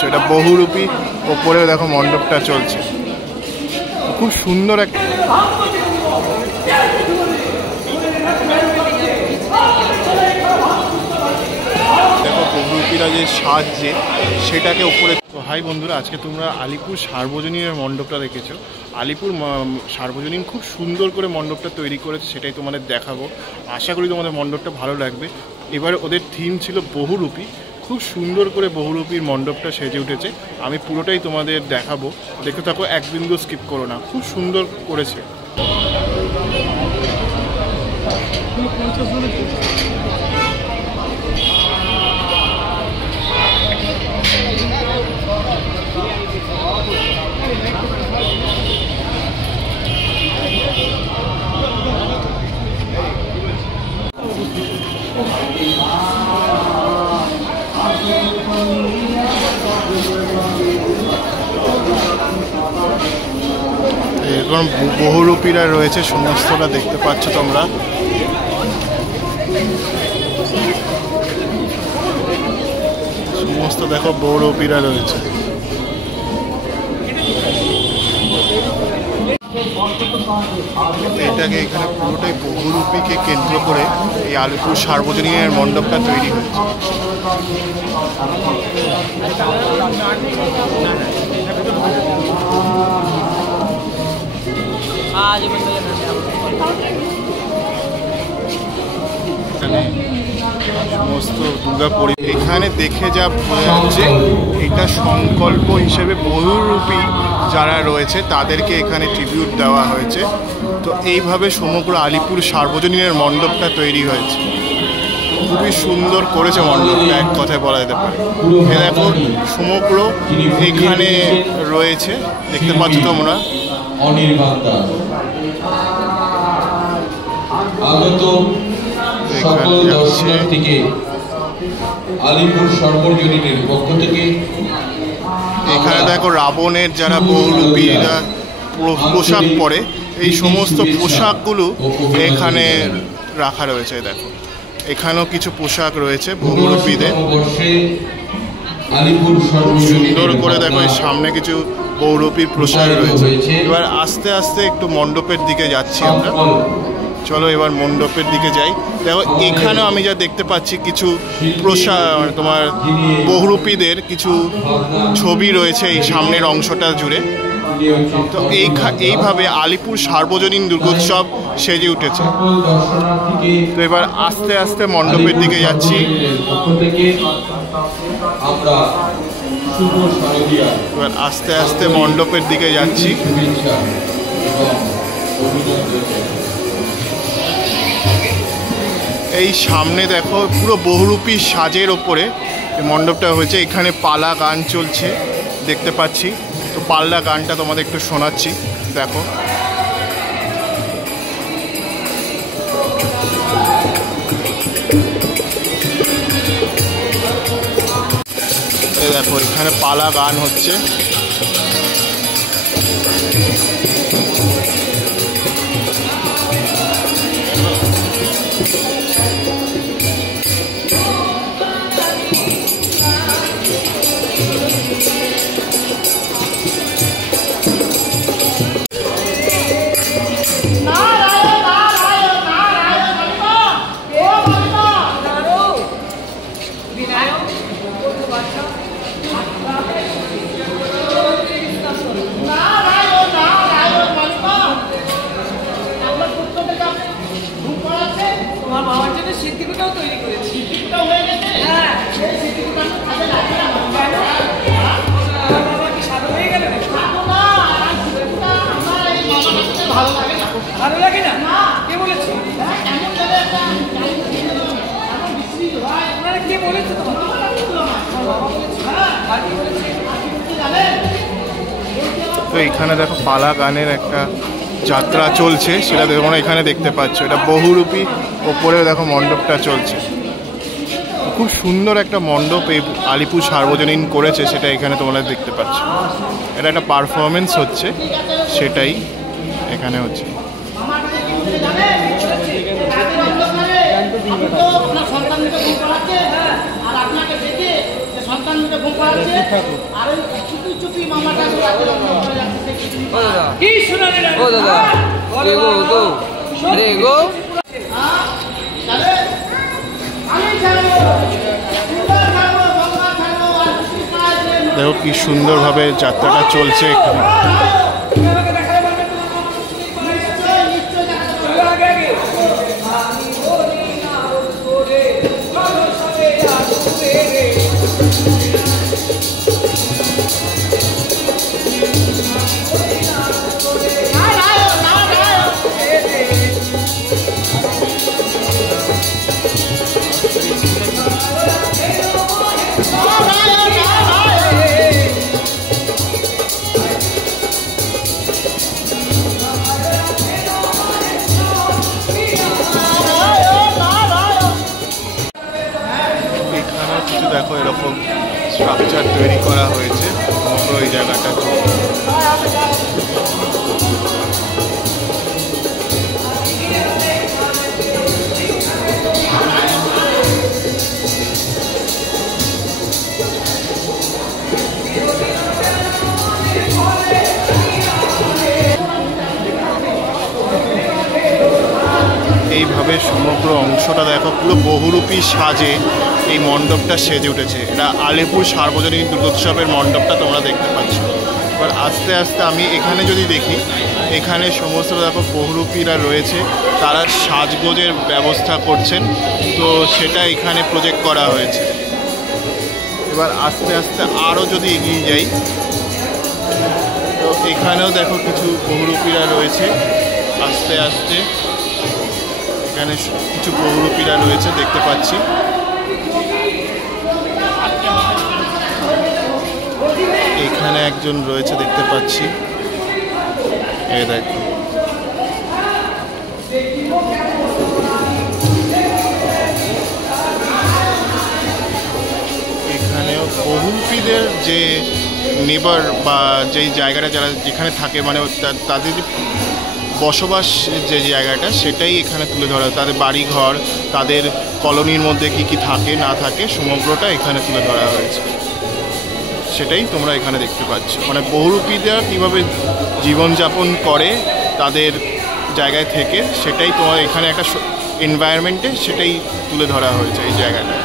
সেটা বহুরূপী ওপরে দেখো মণ্ডপটা চলছে, খুব সুন্দর একটা। দেখো বহুরূপীরা যে সাজছে সেটাকে উপরে। তো হাই বন্ধুরা, আজকে তোমরা আলিপুর সার্বজনীনের মণ্ডপটা দেখেছো। আলিপুর সার্বজনীন খুব সুন্দর করে মণ্ডপটা তৈরি করেছে, সেটাই তোমাদের দেখাবো। আশা করি তোমাদের মণ্ডপটা ভালো লাগবে। এবার ওদের থিম ছিল বহুরূপী, খুব সুন্দর করে বহুরূপীর মণ্ডপটা সেজে উঠেছে। আমি পুরোটাই তোমাদের দেখাবো, দেখতে থাকো, এক বিন্দু স্কিপ করো না, খুব সুন্দর করেছে। এরকম বহুরূপীরা রয়েছে, সমস্তটা দেখতে পাচ্ছ তোমরা। সমস্ত দেখো বহুরূপীরা রয়েছে। এটাকে এখানে পুরোটাই বহুরূপীকে কেন্দ্র করে এই আলিপুর সার্বজনীনের মণ্ডপটা তৈরি হয়েছে। সমস্ত দুর্গা এখানে দেখে যা বোঝা যাচ্ছে, এটা সংকল্প হিসেবে বহুরূপী যারা রয়েছে তাদেরকে এখানে ট্রিবিউট দেওয়া হয়েছে। তো এইভাবে সমগ্র আলিপুর সার্বজনীনের মণ্ডপটা তৈরি হয়েছে। খুবই সুন্দর করেছে মণ্ডপটা, এক কথায় বলা যেতে পারে। এ দেখো সমগ্র এখানে রয়েছে, দেখতে পাচ্ছ তোমরা। সকল দর্শনার্থীকে আলিপুর সার্বজনীনের পক্ষ থেকে এখানে দেখো রাবণের যারা বহুরূপীরা পোশাক পরে, এই সমস্ত পোশাকগুলো এখানে রাখা রয়েছে। দেখো এখানেও কিছু পোশাক রয়েছে বহুরূপীদের, সুন্দর করে। দেখো এই সামনে কিছু বহুরূপীর পোশাক রয়েছে। এবার আস্তে আস্তে একটু মণ্ডপের দিকে যাচ্ছি আমরা, চলো এবার মণ্ডপের দিকে যাই। দেখো এখানেও আমি যা দেখতে পাচ্ছি কিছু তোমার বহুরূপীদের কিছু ছবি রয়েছে এই সামনের অংশটা জুড়ে। তো এইভাবে আলিপুর সার্বজনীন দুর্গোৎসব সেজে উঠেছে। তো এবার আস্তে আস্তে মণ্ডপের দিকে যাচ্ছি। এবার আস্তে আস্তে মণ্ডপের দিকে যাচ্ছি। এই সামনে দেখো পুরো বহুরূপী সাজের ওপরে এই মণ্ডপটা হয়েছে। এখানে পালা গান চলছে দেখতে পাচ্ছি। তো পাল্লা গানটা তোমাদের একটু শোনাচ্ছি, দেখো। এই দেখো এখানে পালা গান হচ্ছে। ভালো লাগে না? কে বলেছে? কে বলেছে তোমার? তো এখানে দেখো পালা গানের একটা যাত্রা চলছে, সেটা তোমরা এখানে দেখতে পাচ্ছ। এটা বহুরূপী, ওপরেও দেখো মণ্ডপটা চলছে। খুব সুন্দর একটা মণ্ডপ এই আলিপুর সার্বজনীন করেছে, সেটা এখানে তোমরা দেখতে পাচ্ছ। এটা একটা পারফরমেন্স হচ্ছে, সেটাই এখানে হচ্ছে। দেখো কি সুন্দরভাবে যাত্রাটা চলছে এখানে। দেখো এরকম স্ট্রাকচার তৈরি করা হয়েছে সমগ্র এই জায়গাটা। এইভাবে সমগ্র অংশটা দেখো পুরো বহুরূপী সাজে এই মণ্ডপটা সেজে উঠেছে। এটা আলিপুর সার্বজনীন দুর্গোৎসবের মণ্ডপটা তোমরা দেখতে পাচ্ছ। এবার আস্তে আস্তে আমি এখানে যদি দেখি, এখানে সমস্ত দেখো বহুরূপীরা রয়েছে, তারা সাজগোজের ব্যবস্থা করছেন, তো সেটা এখানে প্রজেক্ট করা হয়েছে। এবার আস্তে আস্তে আরও যদি এগিয়ে যাই, তো এখানেও দেখো কিছু বহুরূপীরা রয়েছে। আস্তে আস্তে এখানে কিছু বহুরূপীরা রয়েছে দেখতে পাচ্ছি। এখানে একজন রয়েছে দেখতে পাচ্ছি, এই দেখো। এখানেও বহুরূপীদের যে নেবার বা যেই জায়গাটা যারা যেখানে থাকে, মানে তাদের বসবাস যে জায়গাটা, সেটাই এখানে তুলে ধরা। তাদের বাড়িঘর, তাদের কলোনির মধ্যে কি কি থাকে না থাকে, সমগ্রটা এখানে তুলে ধরা হয়েছে। সেটাই তোমরা এখানে দেখতে পাচ্ছ, মানে বহুরূপীরা কীভাবে জীবনযাপন করে তাদের জায়গায় থেকে, সেটাই তোমার এখানে একটা এনভায়রনমেন্টে সেটাই তুলে ধরা হয়েছে এই জায়গাটায়।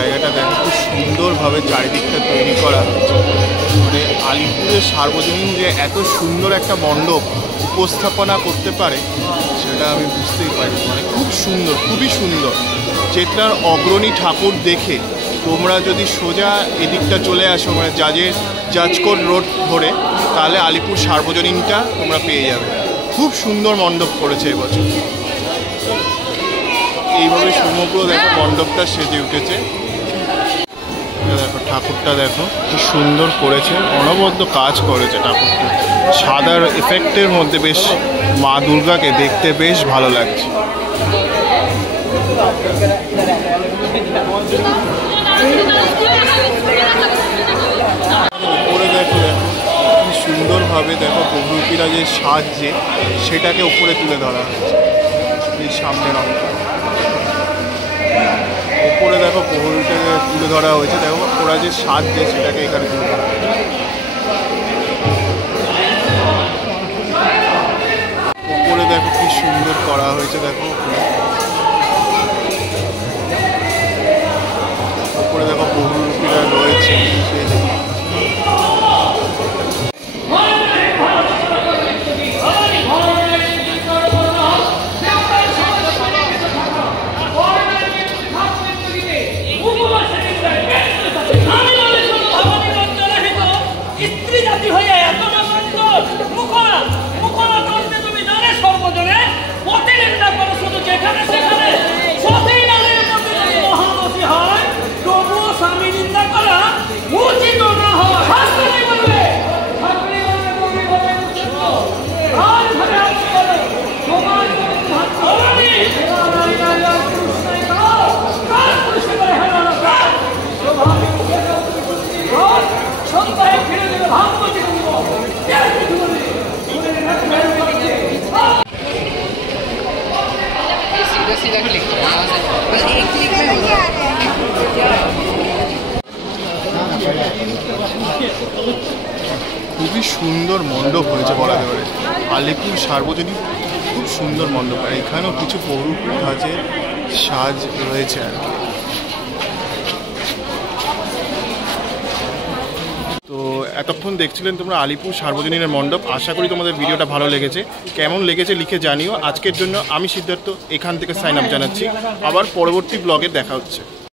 জায়গাটা দেখো খুব সুন্দরভাবে চারিদিকটা তৈরি করা হয়েছে। মানে আলিপুরের সার্বজনীন যে এত সুন্দর একটা মণ্ডপ উপস্থাপনা করতে পারে সেটা আমি বুঝতেই পারি। মানে খুব সুন্দর, খুবই সুন্দর। চেতনার অগ্রণী ঠাকুর দেখে তোমরা যদি সোজা এদিকটা চলে আসো, মানে জাজকোট রোড ধরে, তাহলে আলিপুর সার্বজনীনটা তোমরা পেয়ে যাবে। খুব সুন্দর মণ্ডপ করেছে এবছর। এইভাবে সমগ্র দেখো মণ্ডপটা সেজে উঠেছে। দেখো ঠাকুরটা দেখো কি সুন্দর করেছে, অনবদ্য কাজ করেছে ঠাকুরটা। সাদার এফেক্টের মধ্যে বেশ মা দুর্গাকে দেখতে বেশ ভালো লাগছে। উপরে দেখো দেখো কি সুন্দরভাবে দেখো বহুরূপীরা যে সাজছে সেটাকে উপরে তুলে ধরা হয়েছে। এই সামনের অংশ উপরে দেখো বহুরূপীটাকে তুলে ধরা হয়েছে। দেখো ওরা যে সাজছে সেটাকে এখানে তুলে ধরা হয়েছে। উপরে দেখো কি সুন্দর করা হয়েছে। দেখো উপরে দেখো বহুরূপীরা রয়েছে। যেখানে সেখানে সতী নারীর প্রতি যদি মহামতি হয়, তবুও সুন্দর মণ্ডপ হয়েছে বলা যেতে পারে। আলিপুর সার্বজনীন খুব সুন্দর মণ্ডপ, আর এখানেও কিছু বহুরূপী ধাঁচের সাজ রয়েছে আর কি। তো এতক্ষণ দেখছিলেন তোমরা আলিপুর সার্বজনীনের মণ্ডপ। আশা করি তোমাদের ভিডিওটা ভালো লেগেছে। কেমন লেগেছে লিখে জানিও। আজকের জন্য আমি সিদ্ধার্থ এখান থেকে সাইন আপ জানাচ্ছি। আবার পরবর্তী ব্লগে দেখা হচ্ছে।